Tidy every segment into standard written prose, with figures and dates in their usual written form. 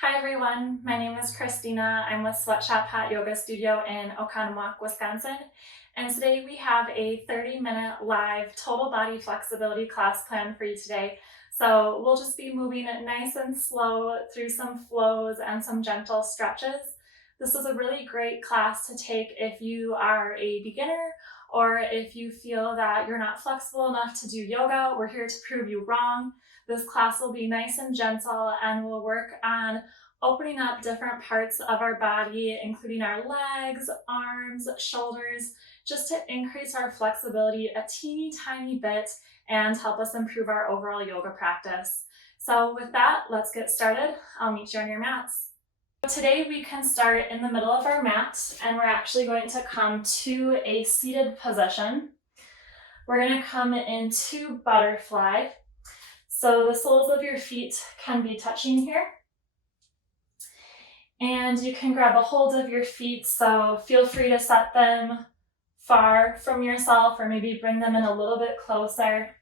Hi everyone, my name is Christina. I'm with Sweatshop Hot Yoga Studio in Oconomowoc, Wisconsin. And today we have a 30-minute live total body flexibility class planned for you today. So we'll just be moving it nice and slow through some flows and some gentle stretches. This is a really great class to take if you are a beginner or if you feel that you're not flexible enough to do yoga. We're here to prove you wrong. This class will be nice and gentle and we'll work on opening up different parts of our body, including our legs, arms, shoulders, just to increase our flexibility a teeny tiny bit and help us improve our overall yoga practice. So with that, let's get started. I'll meet you on your mats. Today we can start in the middle of our mat and we're actually going to come to a seated position. We're going to come into butterfly. So the soles of your feet can be touching here. And you can grab a hold of your feet, so feel free to set them far from yourself or maybe bring them in a little bit closer.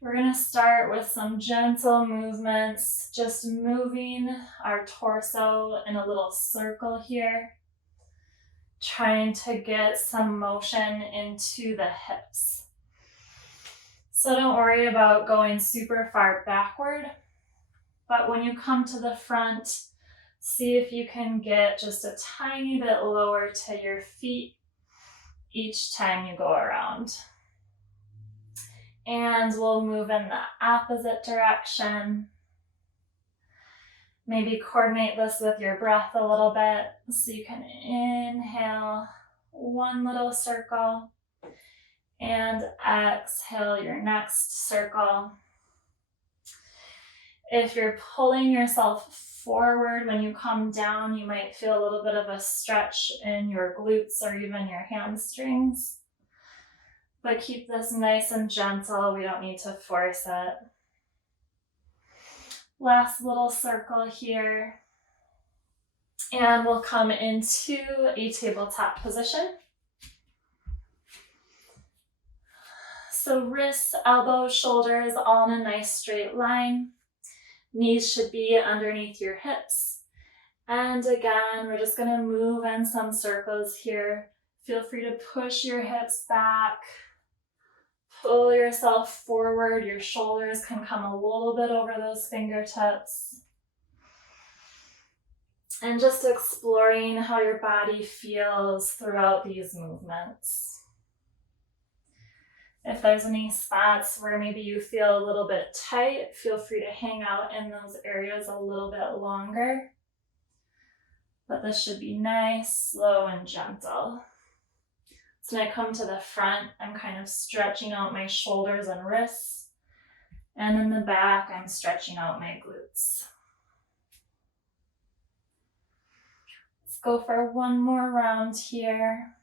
We're going to start with some gentle movements, just moving our torso in a little circle here, trying to get some motion into the hips. So don't worry about going super far backward, but when you come to the front, see if you can get just a tiny bit lower to your feet each time you go around. And we'll move in the opposite direction. Maybe coordinate this with your breath a little bit. So you can inhale one little circle and exhale your next circle. If you're pulling yourself forward when you come down, you might feel a little bit of a stretch in your glutes or even your hamstrings. But keep this nice and gentle. We don't need to force it. Last little circle here. And we'll come into a tabletop position. So wrists, elbows, shoulders, all in a nice straight line. Knees should be underneath your hips. And again, we're just going to move in some circles here. Feel free to push your hips back. Pull yourself forward. Your shoulders can come a little bit over those fingertips. And just exploring how your body feels throughout these movements. If there's any spots where maybe you feel a little bit tight, feel free to hang out in those areas a little bit longer. But this should be nice, slow, and gentle. So when I come to the front, I'm kind of stretching out my shoulders and wrists. And in the back, I'm stretching out my glutes. Let's go for one more round here.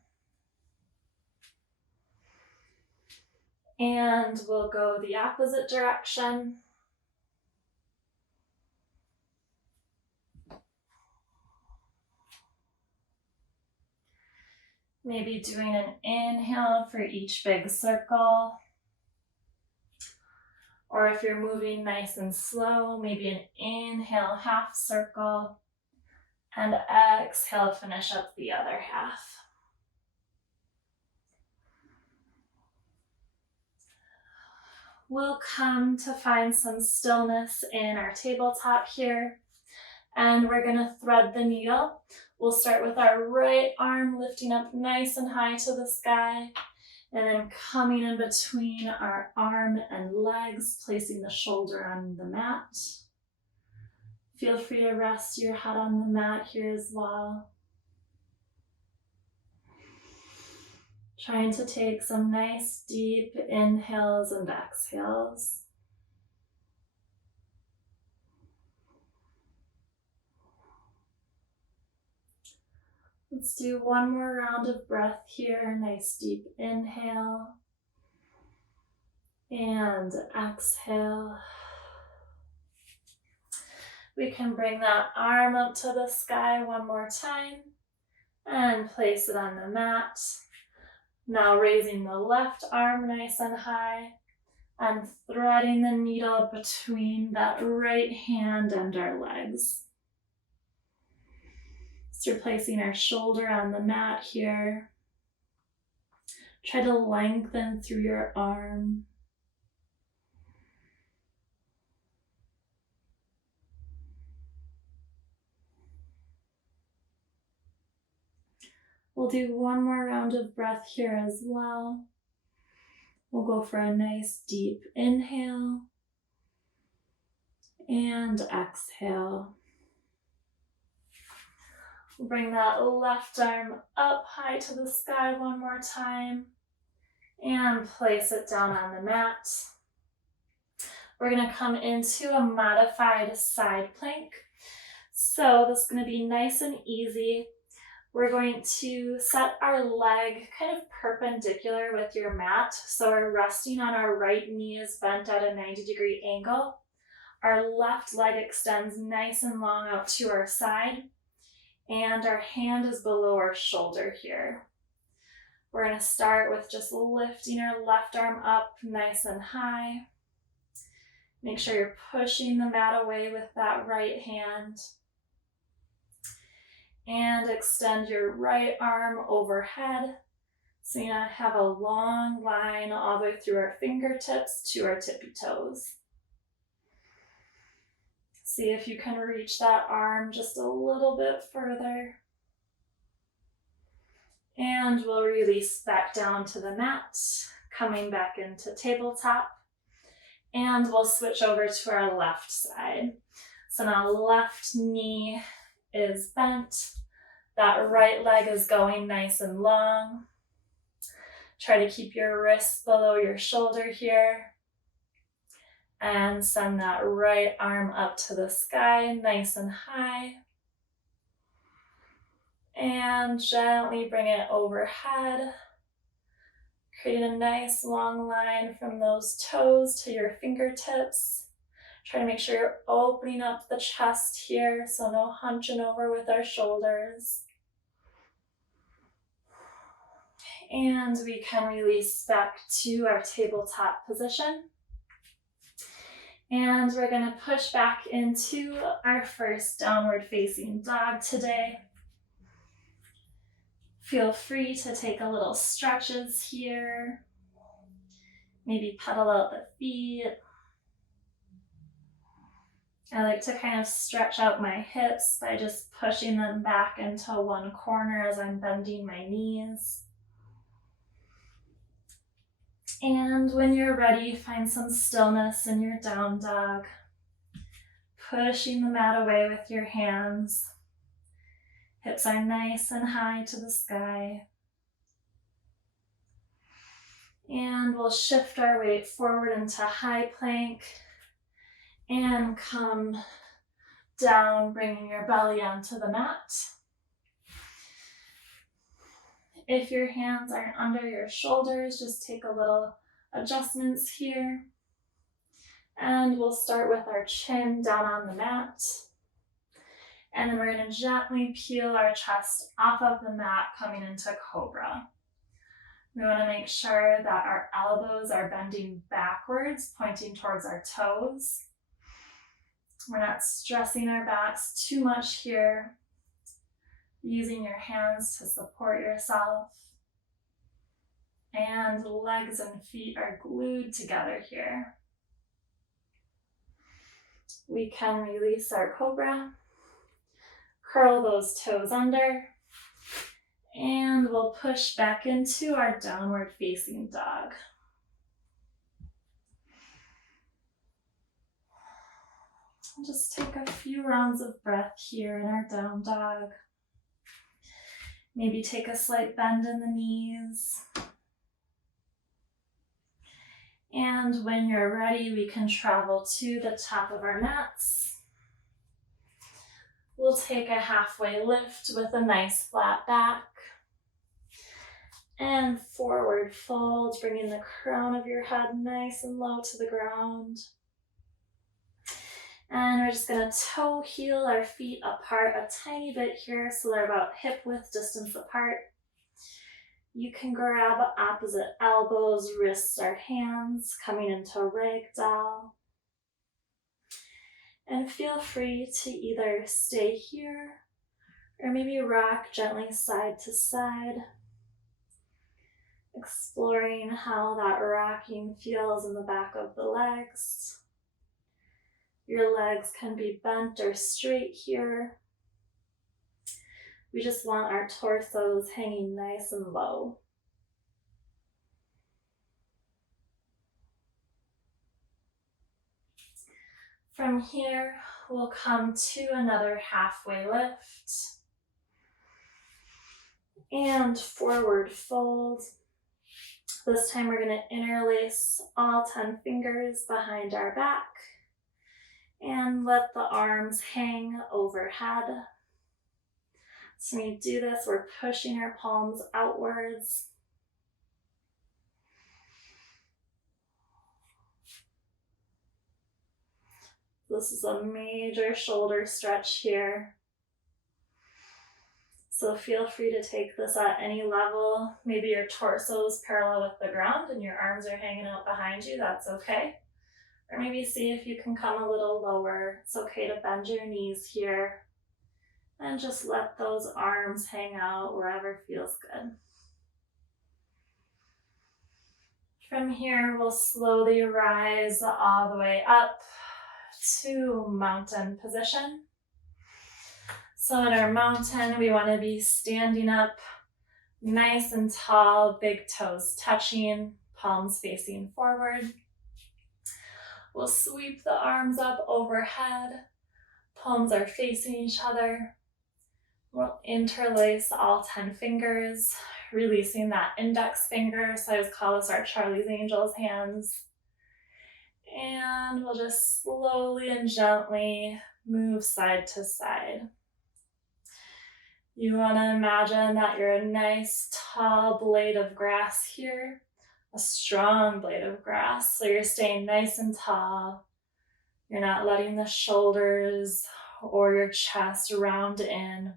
And we'll go the opposite direction. Maybe doing an inhale for each big circle. Or if you're moving nice and slow, maybe an inhale, half circle, and exhale, finish up the other half. We'll come to find some stillness in our tabletop here, and we're going to thread the needle. We'll start with our right arm lifting up nice and high to the sky, and then coming in between our arm and legs, placing the shoulder on the mat. Feel free to rest your head on the mat here as well. Trying to take some nice deep inhales and exhales. Let's do one more round of breath here. Nice deep inhale and exhale. We can bring that arm up to the sky one more time and place it on the mat. Now raising the left arm nice and high and threading the needle between that right hand and our legs. Just replacing our shoulder on the mat here. Try to lengthen through your arm. We'll do one more round of breath here as well. We'll go for a nice deep inhale and exhale. We'll bring that left arm up high to the sky one more time and place it down on the mat. We're going to come into a modified side plank. So this is going to be nice and easy. We're going to set our leg kind of perpendicular with your mat. So we're resting on our right knee is bent at a 90-degree angle. Our left leg extends nice and long out to our side, and our hand is below our shoulder here. We're going to start with just lifting our left arm up nice and high. Make sure you're pushing the mat away with that right hand. And extend your right arm overhead. So you're going to have a long line all the way through our fingertips to our tippy toes. See if you can reach that arm just a little bit further. And we'll release back down to the mat, coming back into tabletop. And we'll switch over to our left side. So now left knee is bent. That right leg is going nice and long. Try to keep your wrists below your shoulder here. And send that right arm up to the sky, nice and high. And gently bring it overhead, creating a nice long line from those toes to your fingertips. Try to make sure you're opening up the chest here, so no hunching over with our shoulders. And we can release back to our tabletop position. And we're going to push back into our first downward facing dog today. Feel free to take a little stretches here. Maybe pedal out the feet. I like to kind of stretch out my hips by just pushing them back into one corner as I'm bending my knees. And when you're ready, find some stillness in your down dog. Pushing the mat away with your hands. Hips are nice and high to the sky. And we'll shift our weight forward into high plank and come down, bringing your belly onto the mat. If your hands aren't under your shoulders, just take a little adjustments here. And we'll start with our chin down on the mat. And then we're going to gently peel our chest off of the mat, coming into cobra. We want to make sure that our elbows are bending backwards, pointing towards our toes. We're not stressing our backs too much here. Using your hands to support yourself. And legs and feet are glued together here. We can release our cobra. Curl those toes under. And we'll push back into our downward facing dog. Just take a few rounds of breath here in our down dog. Maybe take a slight bend in the knees. And when you're ready, we can travel to the top of our mats. We'll take a halfway lift with a nice flat back. And forward fold, bringing the crown of your head nice and low to the ground. And we're just going to toe heel our feet apart a tiny bit here so they're about hip width distance apart. You can grab opposite elbows, wrists, or hands, coming into ragdoll. And feel free to either stay here Or maybe rock gently side to side, exploring how that rocking feels in the back of the legs. Your legs can be bent or straight here. We just want our torsos hanging nice and low. From here, we'll come to another halfway lift and forward fold. This time we're going to interlace all 10 fingers behind our back and let the arms hang overhead. So when you do this, we're pushing our palms outwards. This is a major shoulder stretch here. So feel free to take this at any level. Maybe your torso is parallel with the ground and your arms are hanging out behind you. That's okay. Or maybe see if you can come a little lower. It's okay to bend your knees here and just let those arms hang out wherever feels good. From here, we'll slowly rise all the way up to mountain position. So in our mountain, we want to be standing up nice and tall, big toes touching, palms facing forward. We'll sweep the arms up overhead. Palms are facing each other. We'll interlace all 10 fingers, releasing that index finger. So I always call this our Charlie's Angels hands. And we'll just slowly and gently move side to side. You want to imagine that you're a nice tall blade of grass here, a strong blade of grass. So you're staying nice and tall. You're not letting the shoulders or your chest round in,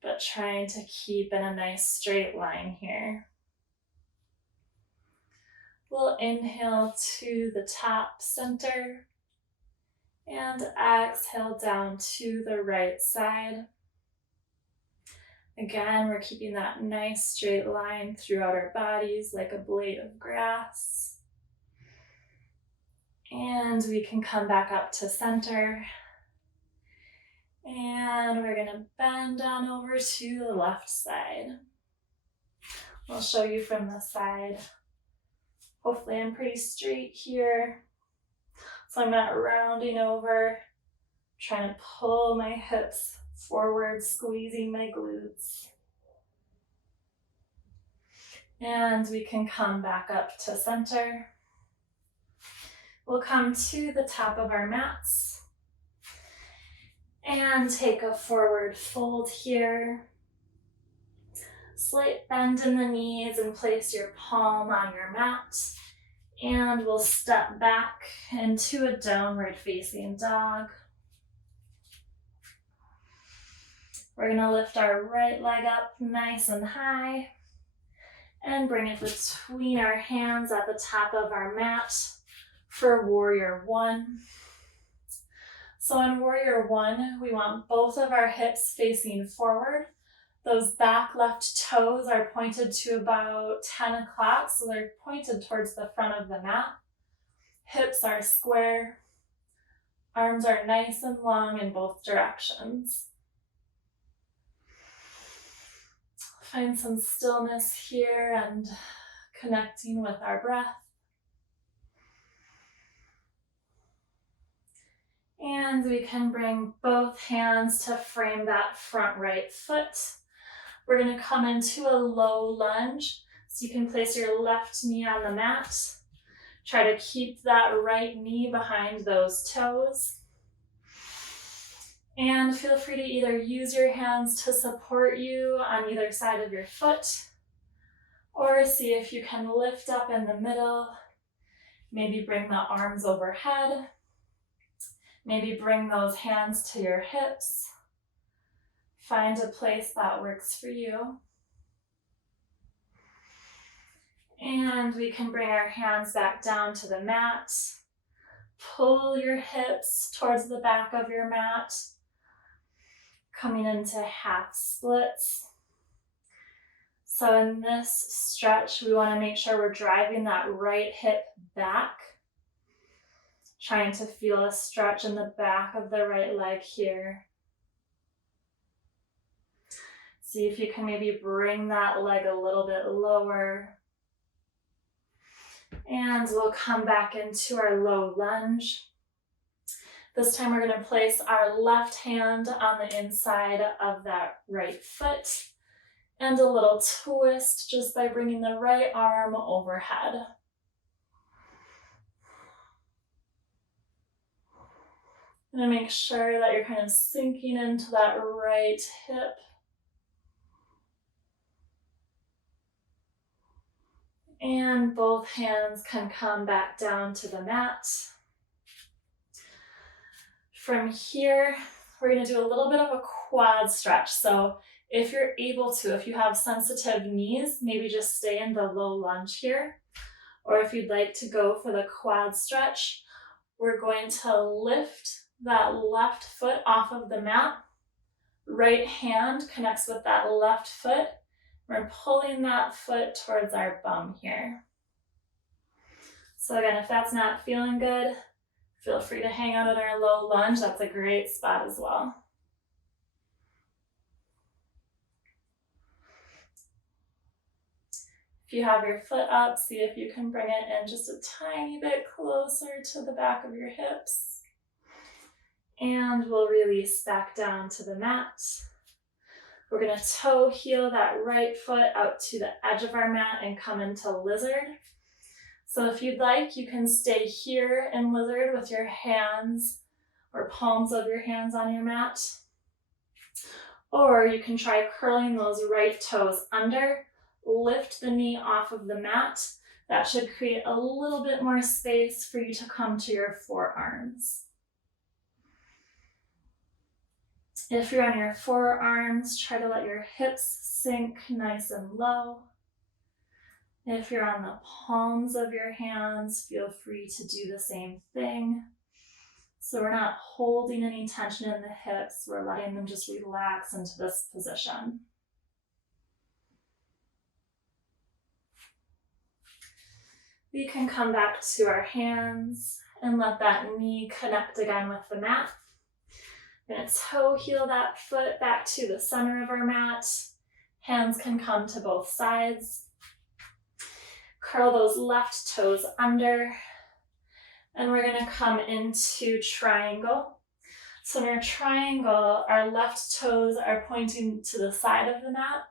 but trying to keep in a nice straight line here. We'll inhale to the top center and exhale down to the right side. Again, we're keeping that nice straight line throughout our bodies like a blade of grass. And we can come back up to center. And we're going to bend on over to the left side. I'll show you from the side. Hopefully I'm pretty straight here. So I'm not rounding over, trying to pull my hips forward, squeezing my glutes. And we can come back up to center. We'll come to the top of our mats and take a forward fold here. Slight bend in the knees and place your palm on your mat. And we'll step back into a downward facing dog. We're going to lift our right leg up nice and high and bring it between our hands at the top of our mat for Warrior One. So in Warrior One, we want both of our hips facing forward. Those back left toes are pointed to about 10 o'clock, so they're pointed towards the front of the mat. Hips are square. Arms are nice and long in both directions. Find some stillness here and connecting with our breath. And we can bring both hands to frame that front right foot. We're going to come into a low lunge. So you can place your left knee on the mat. Try to keep that right knee behind those toes. And feel free to either use your hands to support you on either side of your foot, or see if you can lift up in the middle. Maybe bring the arms overhead. Maybe bring those hands to your hips. Find a place that works for you. And we can bring our hands back down to the mat. Pull your hips towards the back of your mat. coming into half splits. So in this stretch, we want to make sure we're driving that right hip back, trying to feel a stretch in the back of the right leg here. See if you can maybe bring that leg a little bit lower. And we'll come back into our low lunge. This time we're going to place our left hand on the inside of that right foot and a little twist just by bringing the right arm overhead. And make sure that you're kind of sinking into that right hip. And both hands can come back down to the mat. From here, we're going to do a little bit of a quad stretch. So if you're able to, if you have sensitive knees, maybe just stay in the low lunge here. Or if you'd like to go for the quad stretch, we're going to lift that left foot off of the mat. Right hand connects with that left foot. We're pulling that foot towards our bum here. So again, if that's not feeling good, feel free to hang out in our low lunge. That's a great spot as well. If you have your foot up, see if you can bring it in just a tiny bit closer to the back of your hips. And we'll release back down to the mat. We're going to toe heel that right foot out to the edge of our mat and come into lizard. So if you'd like, you can stay here in lizard with your hands or palms of your hands on your mat. Or you can try curling those right toes under, lift the knee off of the mat. That should create a little bit more space for you to come to your forearms. If you're on your forearms, try to let your hips sink nice and low. If you're on the palms of your hands, feel free to do the same thing. So we're not holding any tension in the hips, we're letting them just relax into this position. We can come back to our hands and let that knee connect again with the mat. We're going to toe heel that foot back to the center of our mat. Hands can come to both sides. Curl those left toes under. And we're going to come into triangle. So in our triangle, our left toes are pointing to the side of the mat.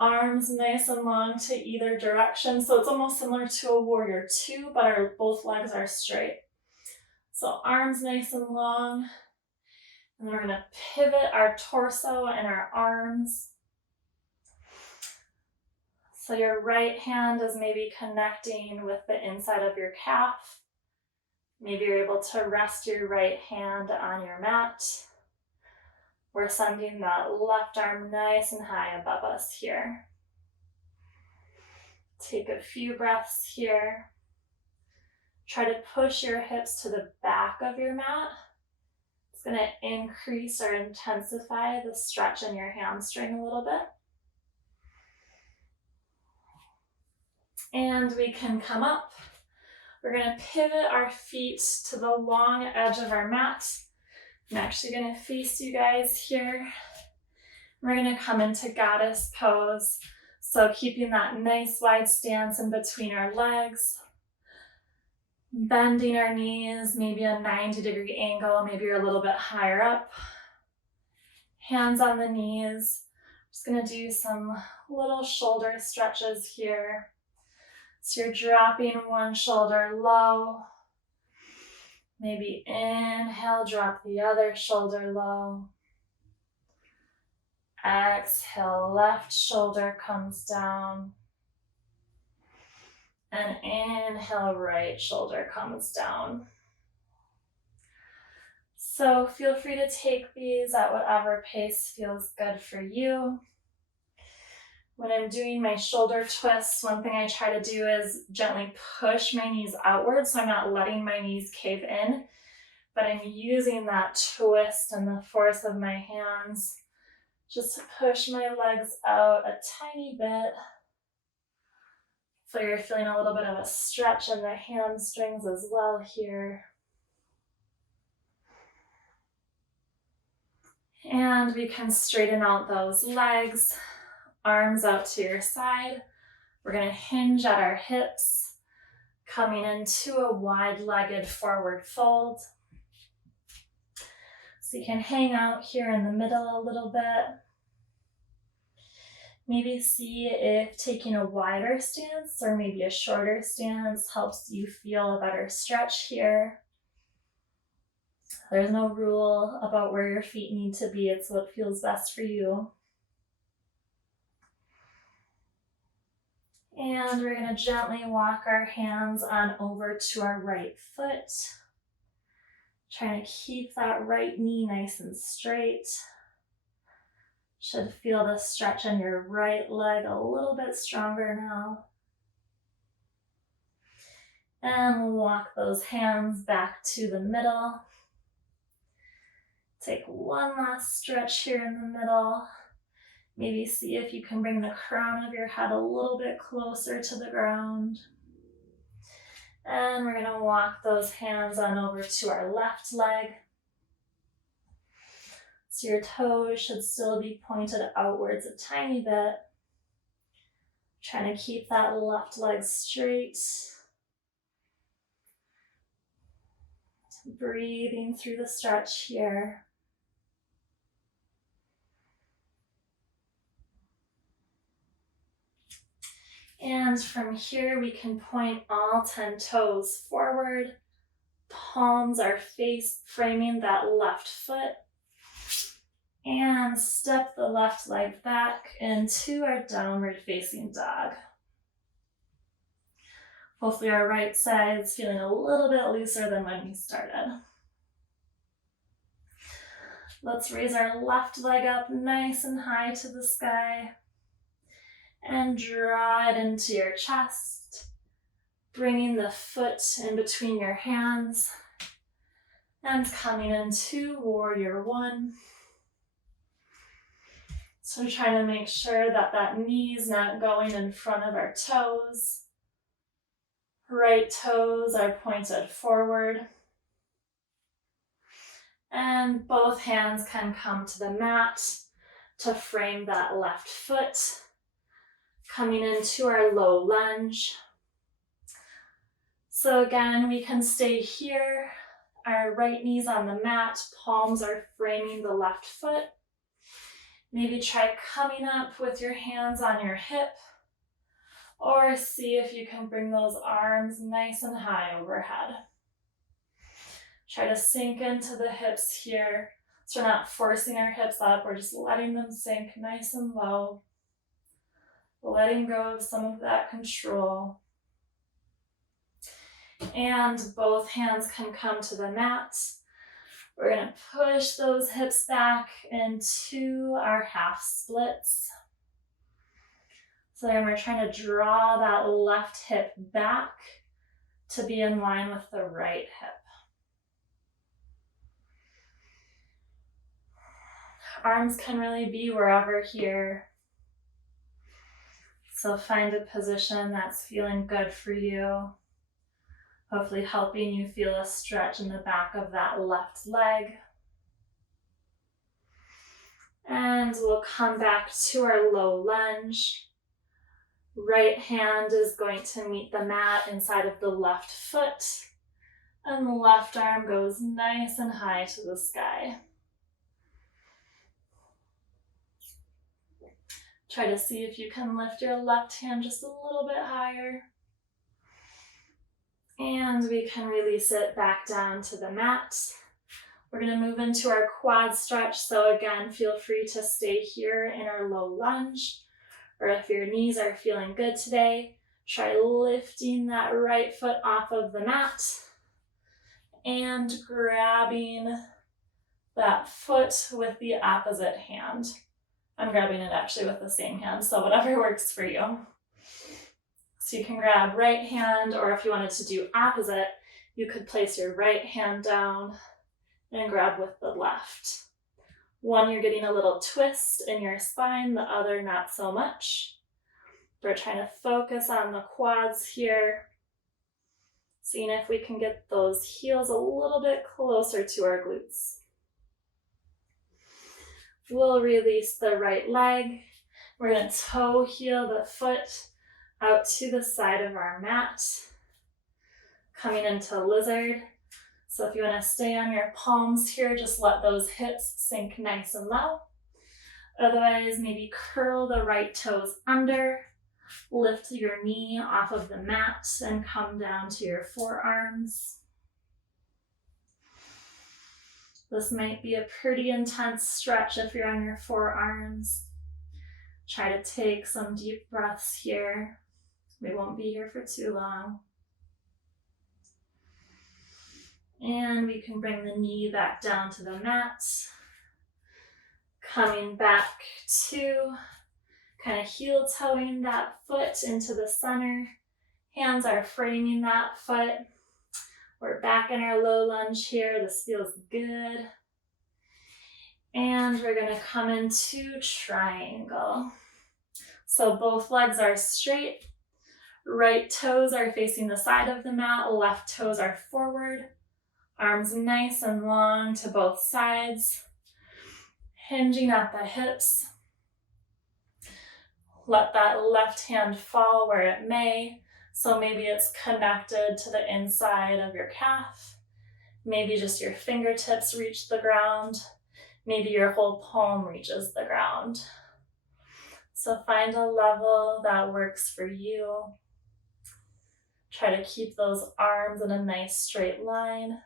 Arms nice and long to either direction. So it's almost similar to a warrior two, but both legs are straight. So arms nice and long. And then we're going to pivot our torso and our arms. So your right hand is maybe connecting with the inside of your calf. Maybe you're able to rest your right hand on your mat. We're sending that left arm nice and high above us here. Take a few breaths here. Try to push your hips to the back of your mat. It's going to increase or intensify the stretch in your hamstring a little bit. And we can come up. We're going to pivot our feet to the long edge of our mat. I'm actually going to face you guys here. We're going to come into goddess pose. So keeping that nice wide stance in between our legs. Bending our knees, maybe a 90-degree angle, maybe you're a little bit higher up. Hands on the knees. Just going to do some little shoulder stretches here. So you're dropping one shoulder low. Maybe inhale, drop the other shoulder low. Exhale, left shoulder comes down. And inhale, right shoulder comes down. So feel free to take these at whatever pace feels good for you. When I'm doing my shoulder twists, one thing I try to do is gently push my knees outward, so I'm not letting my knees cave in, but but I'm using that twist and the force of my hands just to push my legs out a tiny bit. So you're feeling a little bit of a stretch in the hamstrings as well here. And we can straighten out those legs, arms out to your side. We're going to hinge at our hips, coming into a wide-legged forward fold. So you can hang out here in the middle a little bit. Maybe see if taking a wider stance or maybe a shorter stance helps you feel a better stretch here. There's no rule about where your feet need to be. It's what feels best for you. And we're going to gently walk our hands on over to our right foot. Trying to keep that right knee nice and straight. Should feel the stretch on your right leg a little bit stronger now. And we'll walk those hands back to the middle. Take one last stretch here in the middle. Maybe see if you can bring the crown of your head a little bit closer to the ground. And we're going to walk those hands on over to our left leg. So your toes should still be pointed outwards a tiny bit. Trying to keep that left leg straight. Breathing through the stretch here. And from here, we can point all 10 toes forward. Palms are framing that left foot. And step the left leg back into our downward facing dog. Hopefully our right side's feeling a little bit looser than when we started. Let's raise our left leg up nice and high to the sky. And draw it into your chest, bringing the foot in between your hands and coming into warrior one. So trying to make sure that that knee is not going in front of our toes. Right toes are pointed forward. And both hands can come to the mat to frame that left foot. Coming into our low lunge. So again, we can stay here. Our right knee's on the mat, palms are framing the left foot. Maybe try coming up with your hands on your hip, or see if you can bring those arms nice and high overhead. Try to sink into the hips here. So we're not forcing our hips up, we're just letting them sink nice and low. Letting go of some of that control. And both hands can come to the mat. We're going to push those hips back into our half splits. So then we're trying to draw that left hip back to be in line with the right hip. Arms can really be wherever here. So find a position that's feeling good for you. Hopefully helping you feel a stretch in the back of that left leg. And we'll come back to our low lunge. Right hand is going to meet the mat inside of the left foot. And the left arm goes nice and high to the sky. Try to see if you can lift your left hand just a little bit higher. And we can release it back down to the mat. We're going to move into our quad stretch. So again, feel free to stay here in our low lunge. Or if your knees are feeling good today, try lifting that right foot off of the mat and grabbing that foot with the opposite hand. I'm grabbing it actually with the same hand, so whatever works for you. So you can grab right hand, or if you wanted to do opposite, you could place your right hand down and grab with the left. One, you're getting a little twist in your spine, the other not so much. We're trying to focus on the quads here, seeing if we can get those heels a little bit closer to our glutes. We'll release the right leg. We're going to toe heel the foot out to the side of our mat, coming into lizard. So if you want to stay on your palms here, just let those hips sink nice and low. Otherwise, maybe curl the right toes under, lift your knee off of the mat and come down to your forearms. This might be a pretty intense stretch if you're on your forearms. Try to take some deep breaths here. We won't be here for too long. And we can bring the knee back down to the mat. Coming back to kind of heel toeing that foot into the center. Hands are framing that foot. We're back in our low lunge here. This feels good. And we're going to come into triangle. So both legs are straight. Right toes are facing the side of the mat. Left toes are forward. Arms nice and long to both sides. Hinging at the hips. Let that left hand fall where it may. So maybe it's connected to the inside of your calf. Maybe just your fingertips reach the ground. Maybe your whole palm reaches the ground. So find a level that works for you. Try to keep those arms in a nice straight line,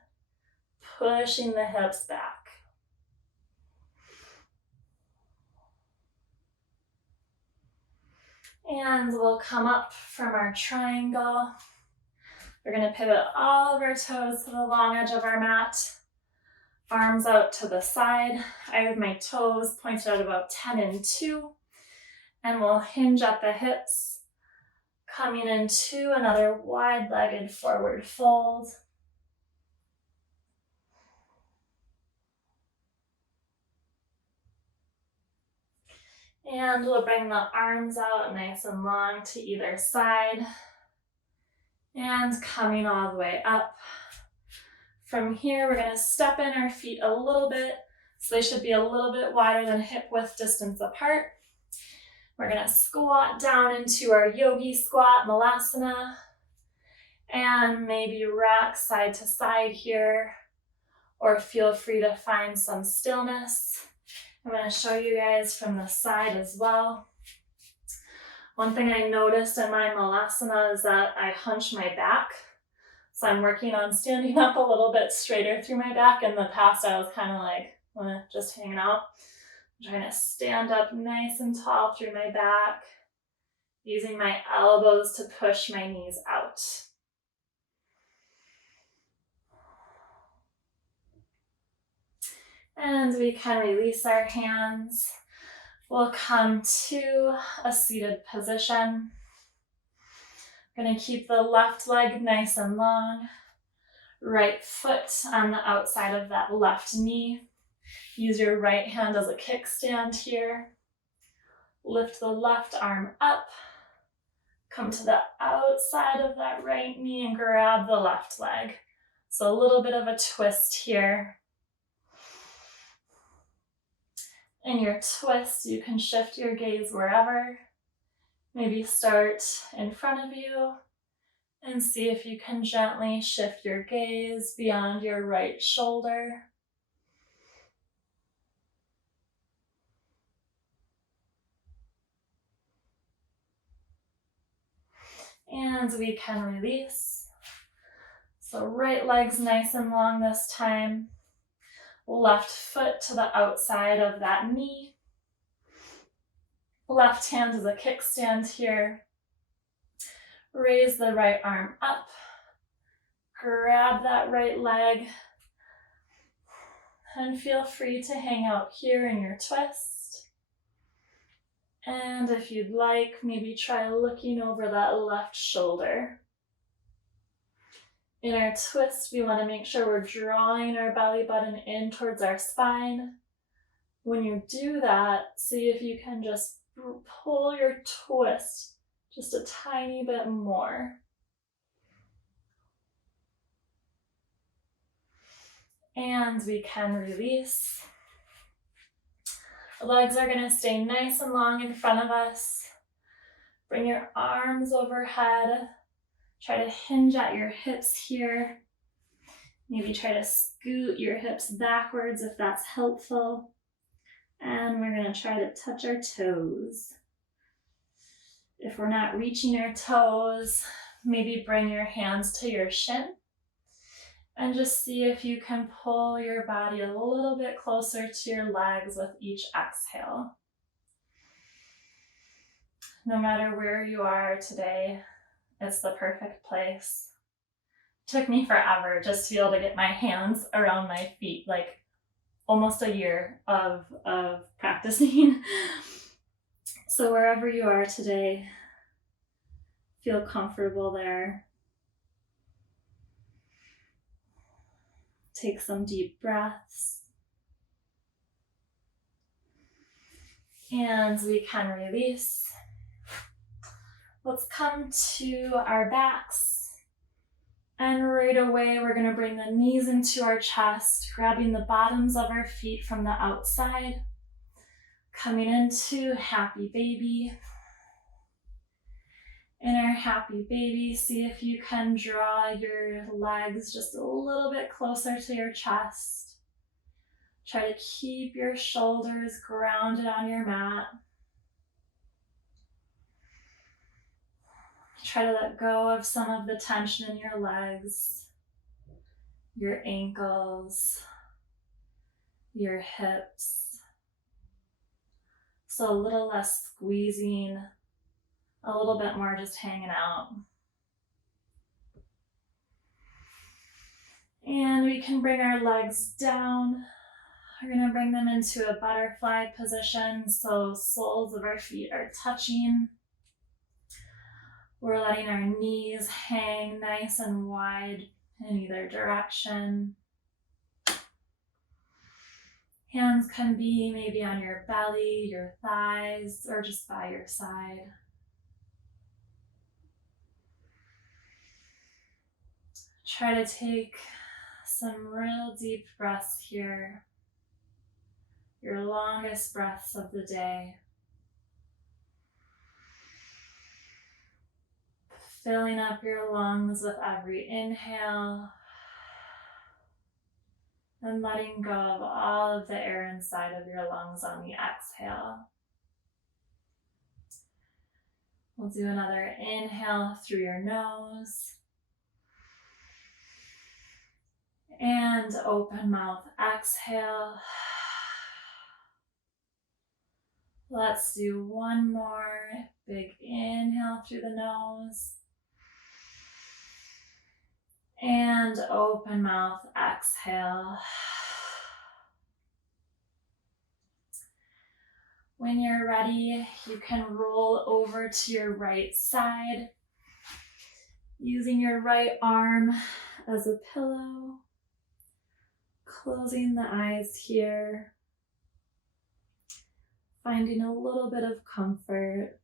pushing the hips back. And we'll come up from our triangle. We're going to pivot all of our toes to the long edge of our mat. Arms out to the side. I have my toes pointed out about 10 and 2. And we'll hinge at the hips, coming into another wide-legged forward fold. And we'll bring the arms out nice and long to either side. And coming all the way up. From here, we're going to step in our feet a little bit, so they should be a little bit wider than hip width distance apart. We're going to squat down into our yogi squat, malasana, and maybe rock side to side here, or feel free to find some stillness. I'm going to show you guys from the side as well. One thing I noticed in my malasana is that I hunch my back. So I'm working on standing up a little bit straighter through my back. In the past, I was kind of like, just hanging out. I'm trying to stand up nice and tall through my back, using my elbows to push my knees out. And we can release our hands. We'll come to a seated position. Going to keep the left leg nice and long. Right foot on the outside of that left knee. Use your right hand as a kickstand here. Lift the left arm up. Come to the outside of that right knee and grab the left leg. So a little bit of a twist here. In your twist, you can shift your gaze wherever. Maybe start in front of you and see if you can gently shift your gaze beyond your right shoulder. And we can release. So right leg's nice and long this time. Left foot to the outside of that knee. Left hand is a kickstand here. Raise the right arm up. Grab that right leg. And feel free to hang out here in your twist. And if you'd like, maybe try looking over that left shoulder. In our twist, we want to make sure we're drawing our belly button in towards our spine. When you do that, see if you can just pull your twist just a tiny bit more. And we can release. The legs are going to stay nice and long in front of us. Bring your arms overhead. Try to hinge at your hips here. Maybe try to scoot your hips backwards if that's helpful. And we're going to try to touch our toes. If we're not reaching our toes, maybe bring your hands to your shin and just see if you can pull your body a little bit closer to your legs with each exhale. No matter where you are today, it's the perfect place. It took me forever just to be able to get my hands around my feet, like almost a year of practicing. So wherever you are today, feel comfortable there. Take some deep breaths. And we can release. Let's come to our backs. And right away, we're going to bring the knees into our chest, grabbing the bottoms of our feet from the outside. Coming into happy baby. In our happy baby, see if you can draw your legs just a little bit closer to your chest. Try to keep your shoulders grounded on your mat. Try to let go of some of the tension in your legs, your ankles, your hips. So a little less squeezing, a little bit more just hanging out. And we can bring our legs down. We're going to bring them into a butterfly position, so soles of our feet are touching. We're letting our knees hang nice and wide in either direction. Hands can be maybe on your belly, your thighs, or just by your side. Try to take some real deep breaths here. Your longest breaths of the day. Filling up your lungs with every inhale. And letting go of all of the air inside of your lungs on the exhale. We'll do another inhale through your nose. And open mouth, exhale. Let's do one more big inhale through the nose. And open mouth, exhale. When you're ready, you can roll over to your right side, using your right arm as a pillow. Closing the eyes here, finding a little bit of comfort.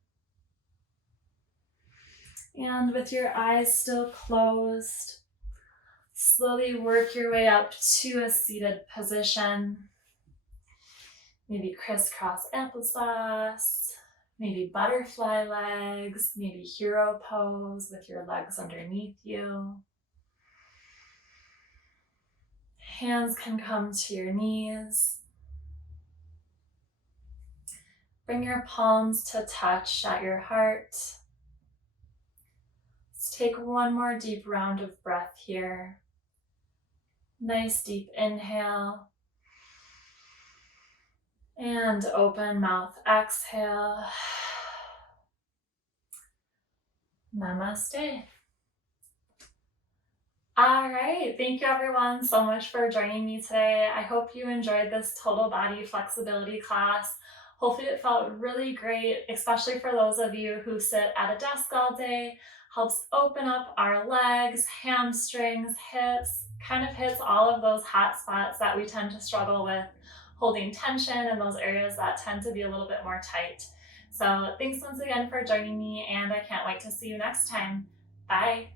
And with your eyes still closed, slowly work your way up to a seated position. Maybe crisscross applesauce, maybe butterfly legs, maybe hero pose with your legs underneath you. Hands can come to your knees. Bring your palms to touch at your heart. Let's take one more deep round of breath here. Nice deep inhale. And open mouth, exhale. Namaste. All right, thank you everyone so much for joining me today. I hope you enjoyed this total body flexibility class. Hopefully it felt really great, especially for those of you who sit at a desk all day. helps open up our legs, hamstrings, hips, kind of hits all of those hot spots that we tend to struggle with holding tension in those areas that tend to be a little bit more tight. So thanks once again for joining me, and I can't wait to see you next time. Bye.